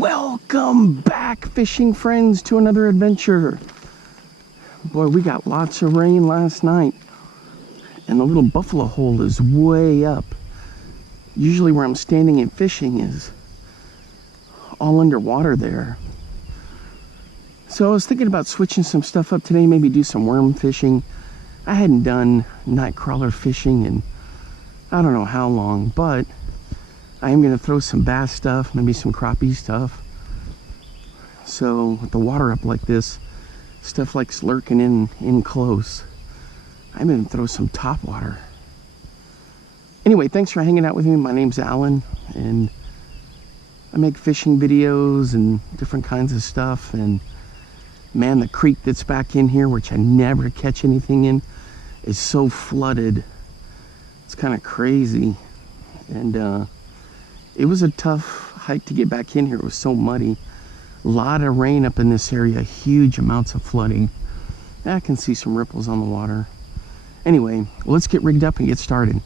Welcome back, fishing friends, to another adventure. Boy, we got lots of rain last night, and the little buffalo hole is way up. Usually where I'm standing and fishing is all underwater there. So I was thinking about switching some stuff up today, maybe do some worm fishing. I hadn't done night crawler fishing in I don't know how long, but I am going to throw some bass stuff, maybe some crappie stuff. So with the water up like this, stuff likes lurking in close. I'm going to throw some top water. Anyway, thanks for hanging out with me. My name's Alan, and I make fishing videos and different kinds of stuff. And man, the creek that's back in here, which I never catch anything in, is so flooded. It's kind of crazy. And it was a tough hike to get back in here. It was so muddy. A lot of rain up in this area, huge amounts of flooding. I can see some ripples on the water. Anyway, let's get rigged up and get started.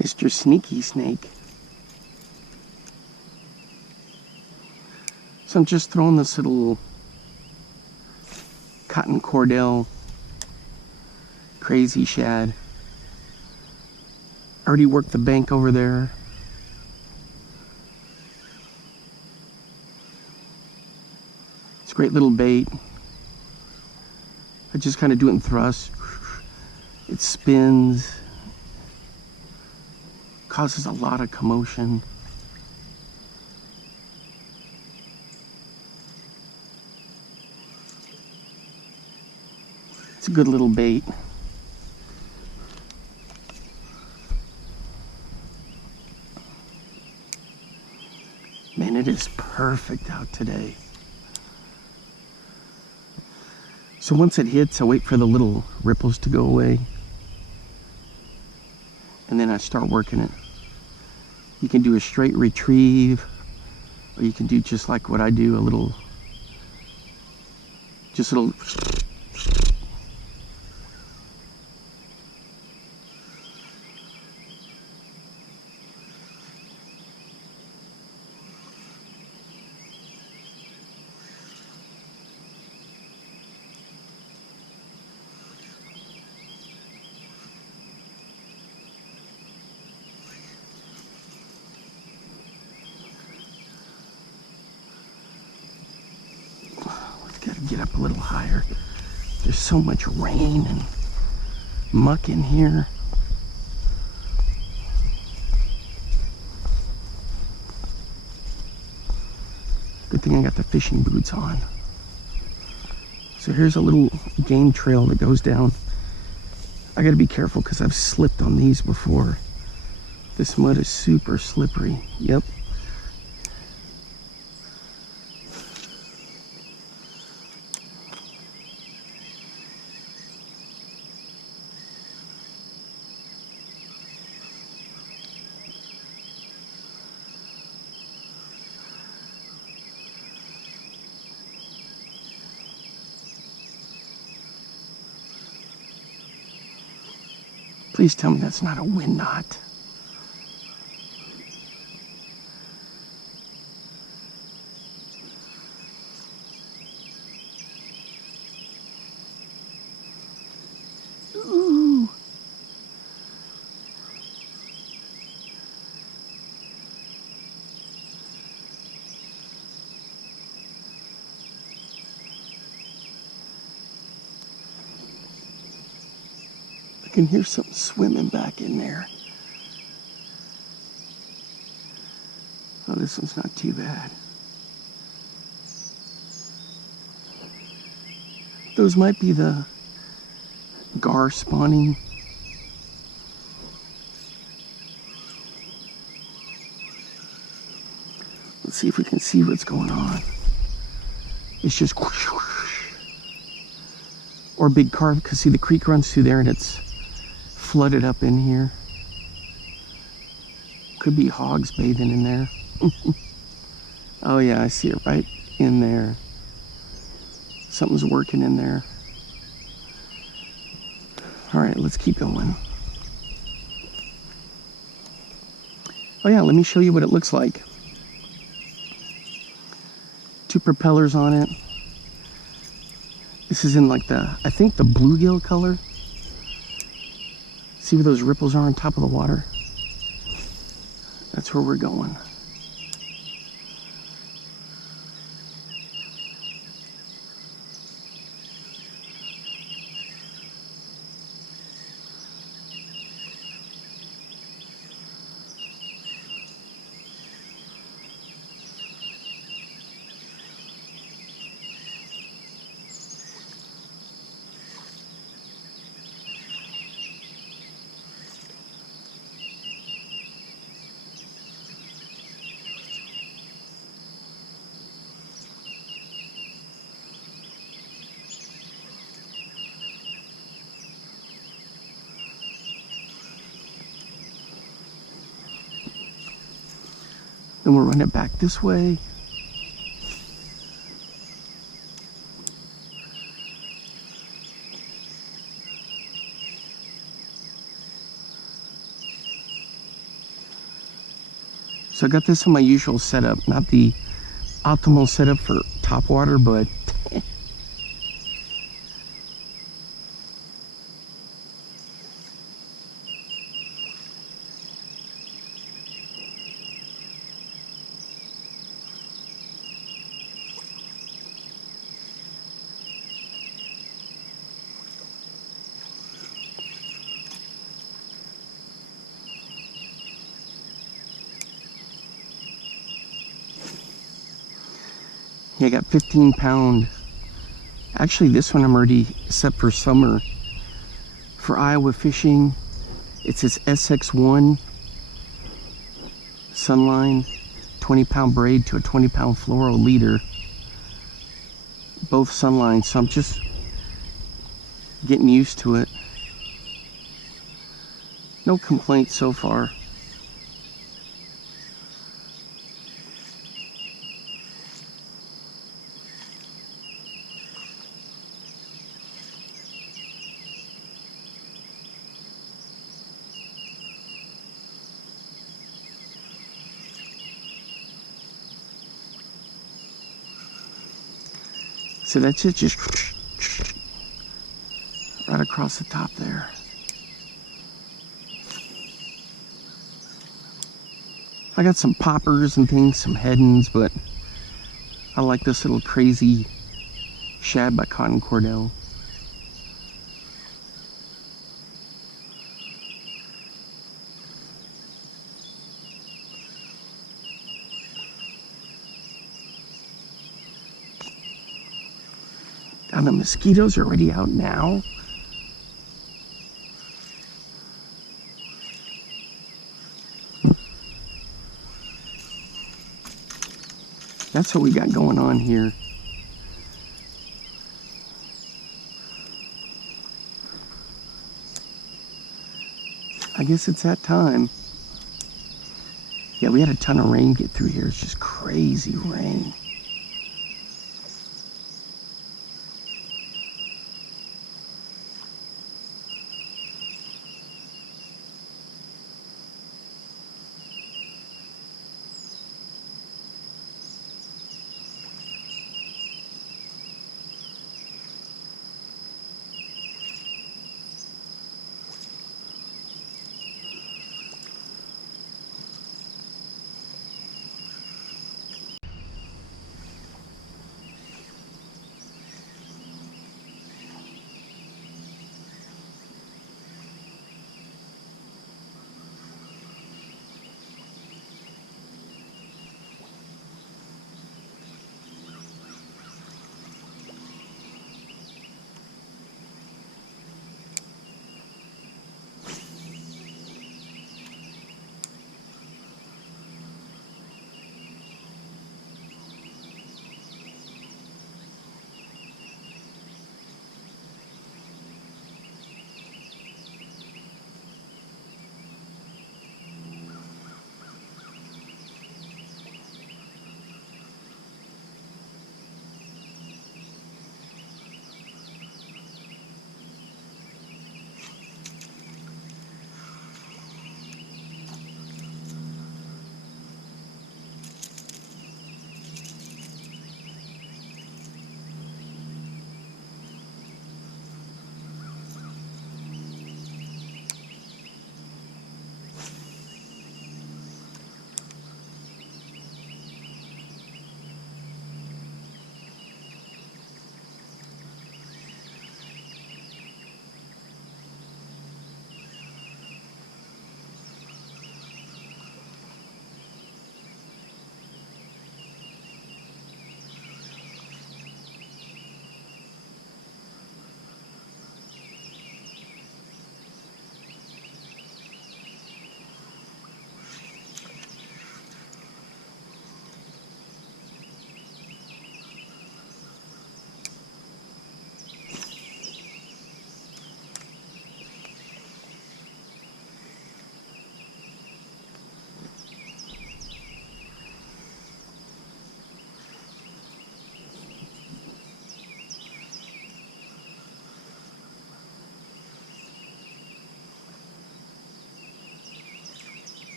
Mr. Sneaky Snake. So I'm just throwing this little cotton cordell crazy shad. Already worked the bank over there. It's a great little bait. I just kind of do it in thrust. It spins. Causes a lot of commotion. It's a good little bait. Man, it is perfect out today. So once it hits, I wait for the little ripples to go away, and then I start working it. You can do a straight retrieve, or you can do just like what I do, just a little. Gotta get up a little higher. There's so much rain and muck in here. Good thing I got the fishing boots on. So here's a little game trail that goes down. I gotta be careful because I've slipped on these before. This mud is super slippery. Yep. Please tell me that's not a wind knot. Ooh. I can hear something swimming back in there. Oh, this one's not too bad. Those might be the gar spawning. Let's see if we can see what's going on. It's just whoosh, whoosh. Or big carp, because see the creek runs through there and it's flooded up in here. Could be hogs bathing in there. Oh yeah, I see it right in there. Something's working in there. All right, let's keep going. Oh yeah, let me show you what it looks like. 2 propellers on it. This is in like I think the bluegill color. See where those ripples are on top of the water? That's where we're going. Then we'll run it back this way. So I got this on my usual setup, not the optimal setup for top water, but I got 15-pound. Actually, this one I'm already set for summer. For Iowa fishing, it's this SX1 Sunline 20-pound braid to a 20-pound fluoro leader. Both Sunlines, so I'm just getting used to it. No complaints so far. So that's it, just right across the top there. I got some poppers and things, some headings, but I like this little crazy shad by Cotton Cordell. And the mosquitoes are already out now. That's what we got going on here. I guess it's that time. Yeah, we had a ton of rain get through here. It's just crazy rain.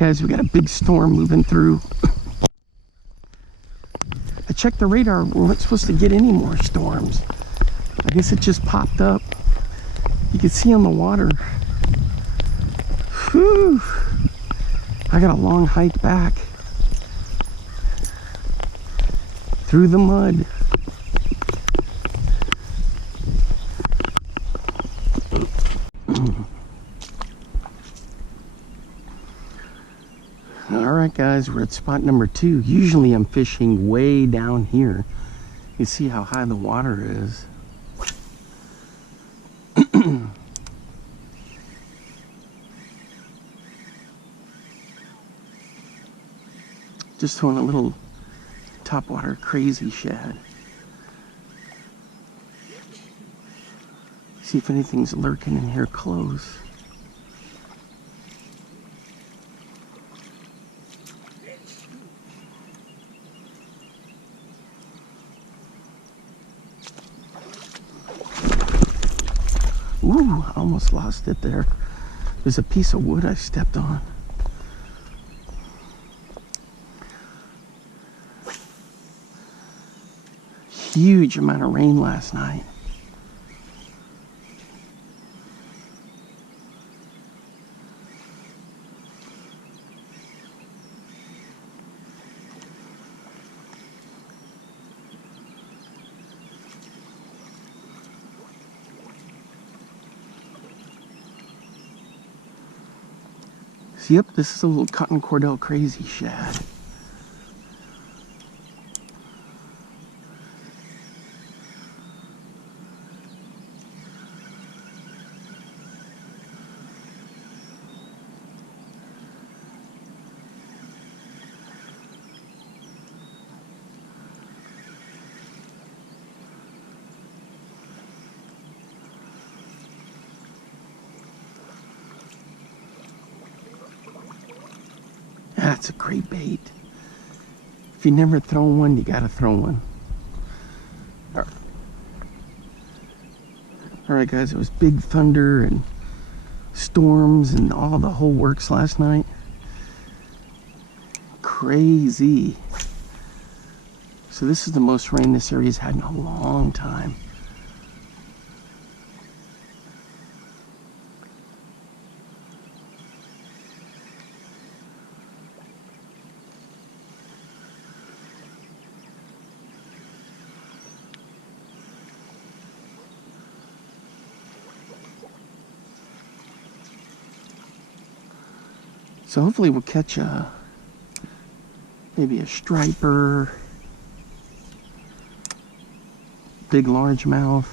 Guys, we got a big storm moving through. I checked the radar. We weren't supposed to get any more storms. I guess it just popped up. You can see on the water. Whew. I got a long hike back through the mud. Alright guys, we're at spot number 2. Usually I'm fishing way down here. You see how high the water is. Just throwing a little topwater crazy shad. See if anything's lurking in here close. Ooh, I almost lost it there. There's a piece of wood I stepped on. Huge amount of rain last night. So, yep, this is a little cotton cordell crazy shad. That's a great bait. If you never throw one, you gotta throw one. Alright guys, it was big thunder and storms and all the whole works last night. Crazy. So this is the most rain this area's had in a long time. So hopefully we'll catch maybe a striper, big largemouth.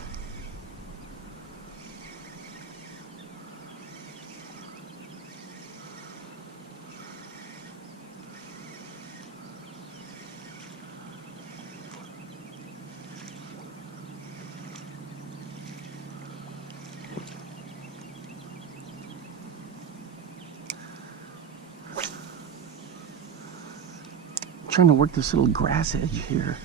Trying to work this little grass edge here.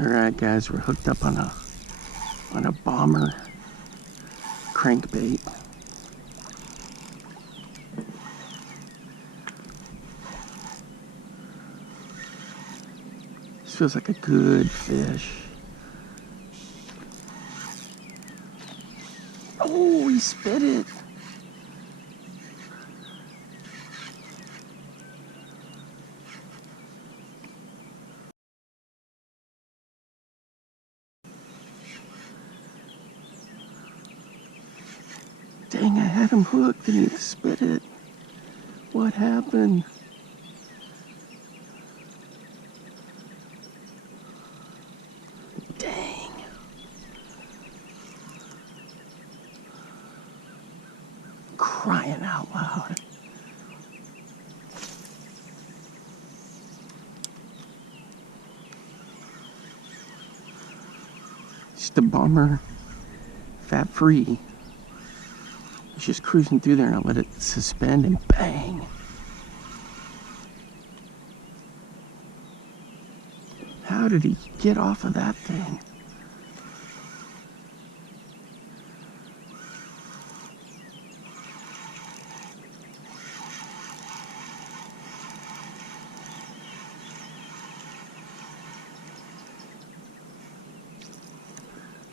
Alright guys, we're hooked up on a bomber crankbait. This feels like a good fish. Oh, he spit it. Dang, I had him hooked and he spit it. What happened? Dang. Crying out loud. Just a bummer. Fat free. It's just cruising through there and I let it suspend and bang. How did he get off of that thing?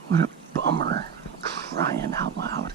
What a bummer. Crying out loud.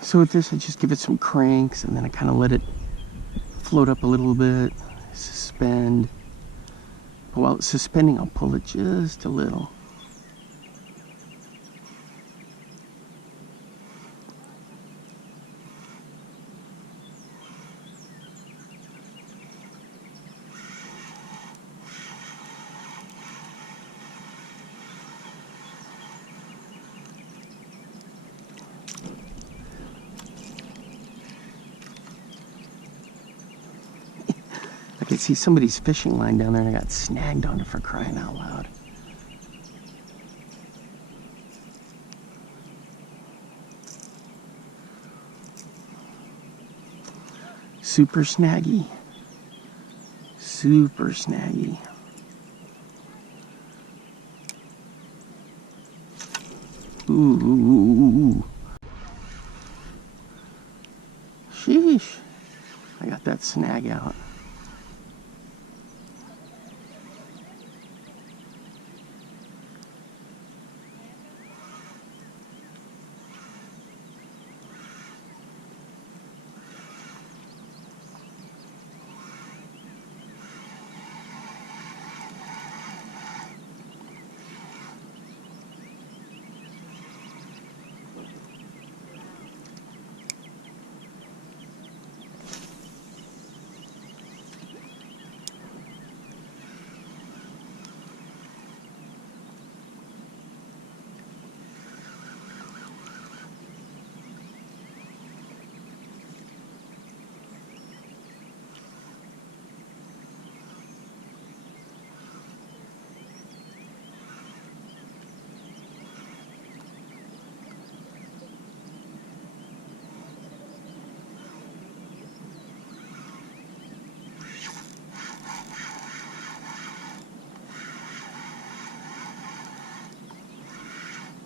So with this, I just give it some cranks and then I kind of let it float up a little bit, suspend. But while it's suspending, I'll pull it just a little. I could see somebody's fishing line down there and I got snagged on it, for crying out loud. Super snaggy. Super snaggy. Ooh. Sheesh. I got that snag out.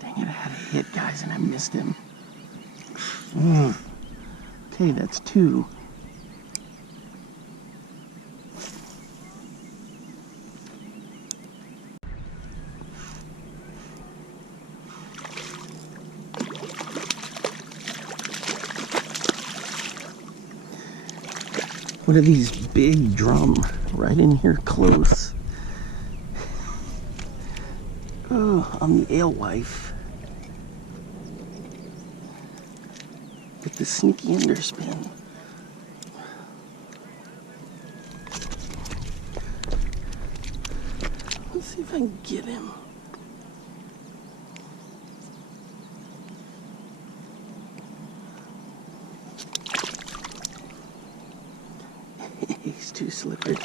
Dang it, I had a hit, guys, and I missed him. Okay, that's two. What are these big drum right in here close? Oh, on the Alewife with the sneaky underspin. Let's see if I can get him. He's too slippery.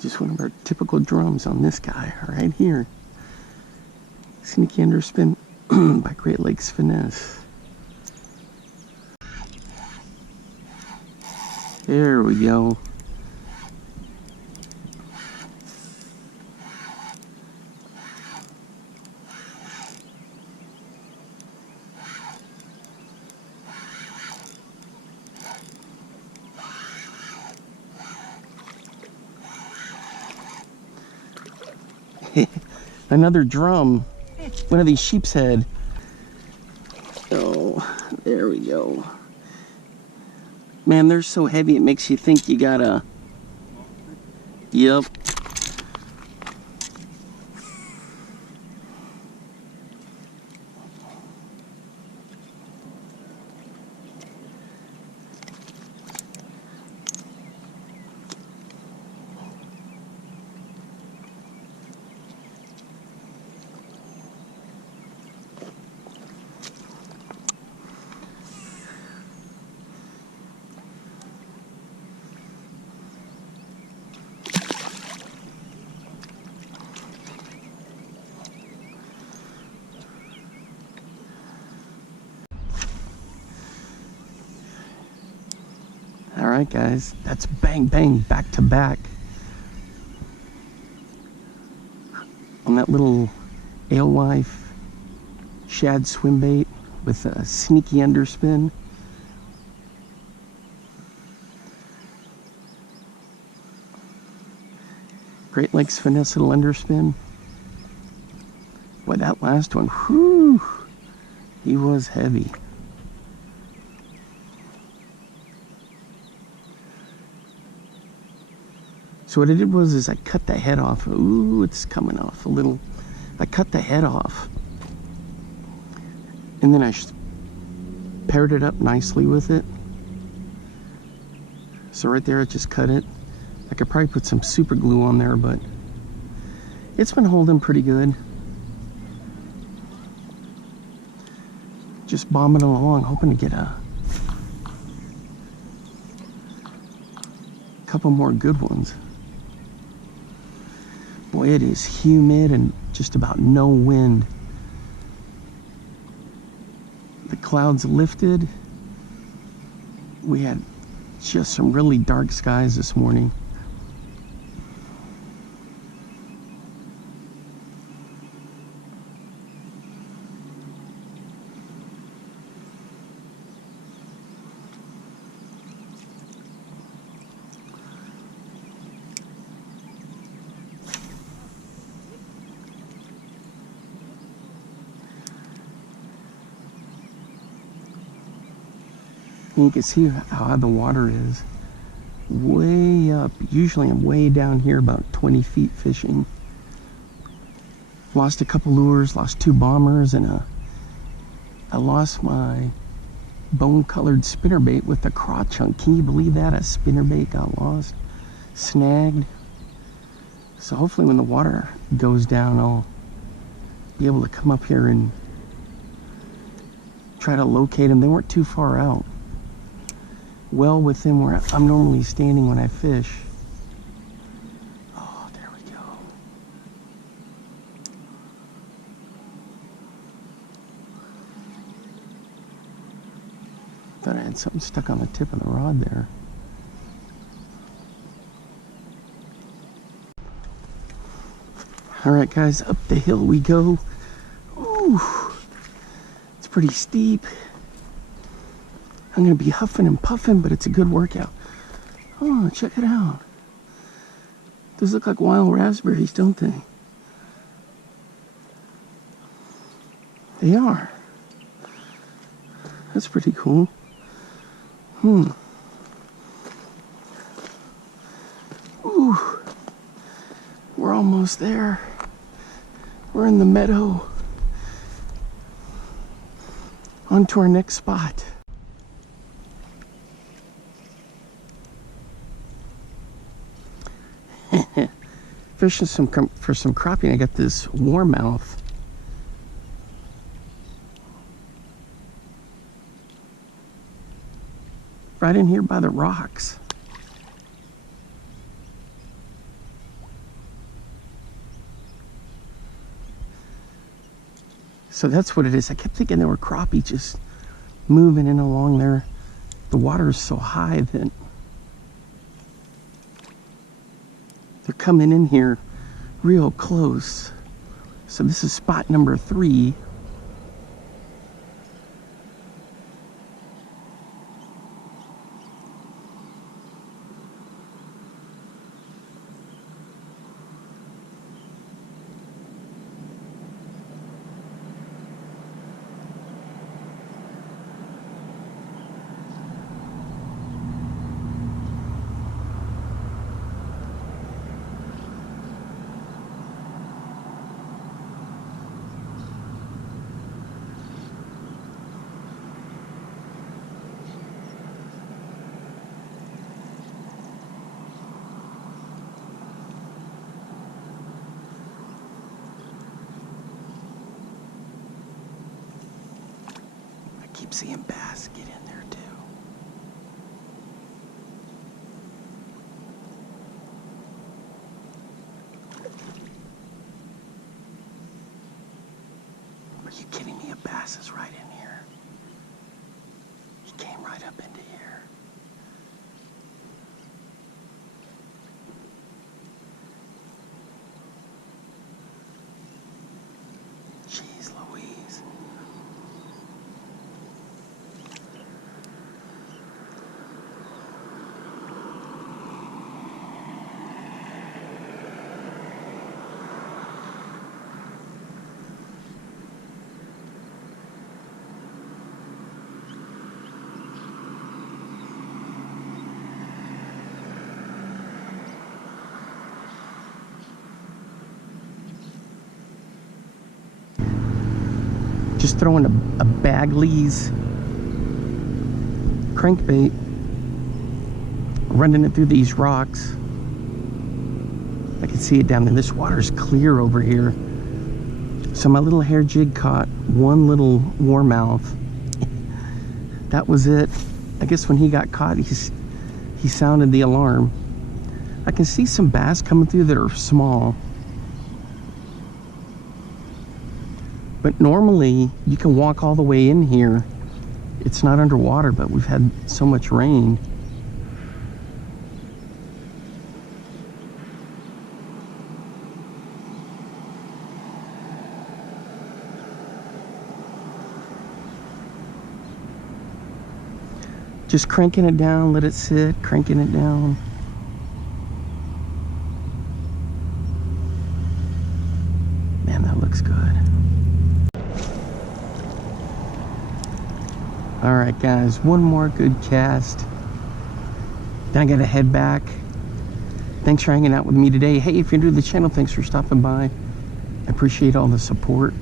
Just one of our typical drums on this guy right here. Sneaky Underspin by Great Lakes Finesse. There we go. Another drum, one of these sheep's head. Oh, there we go. Man, they're so heavy it makes you think you gotta... Yep. Alright guys, that's bang bang back to back on that little Alewife shad swim bait with a sneaky underspin. Great Lakes Finesse little underspin. Boy, that last one, whew, he was heavy. So what I did was I cut the head off. Ooh, it's coming off a little. I cut the head off. And then I paired it up nicely with it. So right there, I just cut it. I could probably put some super glue on there, but it's been holding pretty good. Just bombing along, hoping to get a couple more good ones. Boy, it is humid and just about no wind. The clouds lifted. We had just some really dark skies this morning. You can see how high the water is. Way up. Usually I'm way down here about 20 feet fishing. Lost a couple lures, lost 2 bombers, and I lost my bone-colored spinnerbait with the craw chunk. Can you believe that? A spinnerbait got lost, snagged. So hopefully when the water goes down, I'll be able to come up here and try to locate them. They weren't too far out. Well within where I'm normally standing when I fish. Oh, there we go. Thought I had something stuck on the tip of the rod there. All right, guys, up the hill we go. Ooh, it's pretty steep. I'm going to be huffing and puffing, but it's a good workout. Oh, check it out. Those look like wild raspberries, don't they? They are. That's pretty cool. Ooh. We're almost there. We're in the meadow. On to our next spot. Fishing for some crappie. I got this warmouth. Right in here by the rocks. So that's what it is. I kept thinking there were crappie just moving in along there. The water is so high that they're coming in here real close. So this is spot number 3. Keep seeing bass get in there too. Are you kidding me? A bass is right in here. He came right up into here. Jeez Louise. Just throwing a Bagley's crankbait, running it through these rocks. I can see it down there. This water's clear over here. So my little hair jig caught one little warmouth. That was it. I guess when he got caught, he sounded the alarm. I can see some bass coming through that are small. But normally, you can walk all the way in here. It's not underwater, but we've had so much rain. Just cranking it down, let it sit, cranking it down. Man, that looks good. All right, guys, one more good cast. Then I gotta head back. Thanks for hanging out with me today. Hey, if you're new to the channel, thanks for stopping by. I appreciate all the support.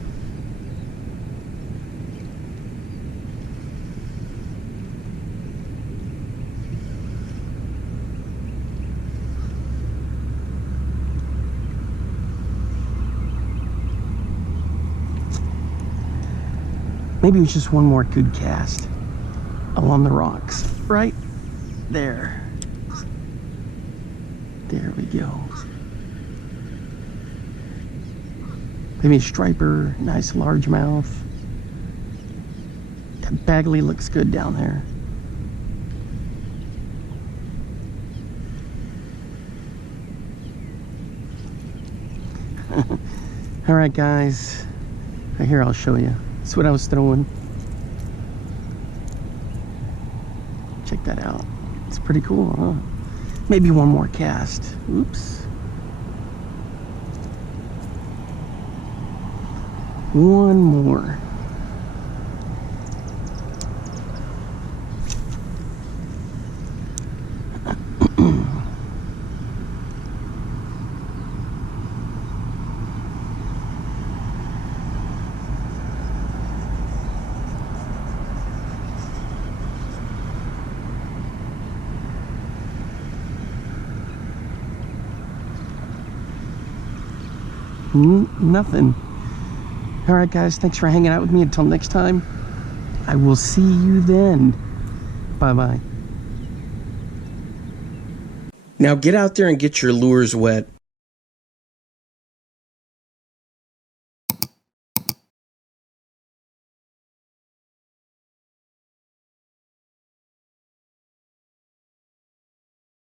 Maybe it was just one more good cast along the rocks. Right there. There we go. Maybe a striper, nice largemouth. That Bagley looks good down there. All right, guys. Right here, I'll show you. That's what I was throwing. Check that out. It's pretty cool, huh? Maybe one more cast. Oops. One more. Nothing. All right, guys, thanks for hanging out with me. Until next time, I will see you then. Bye-bye. Now get out there and get your lures wet.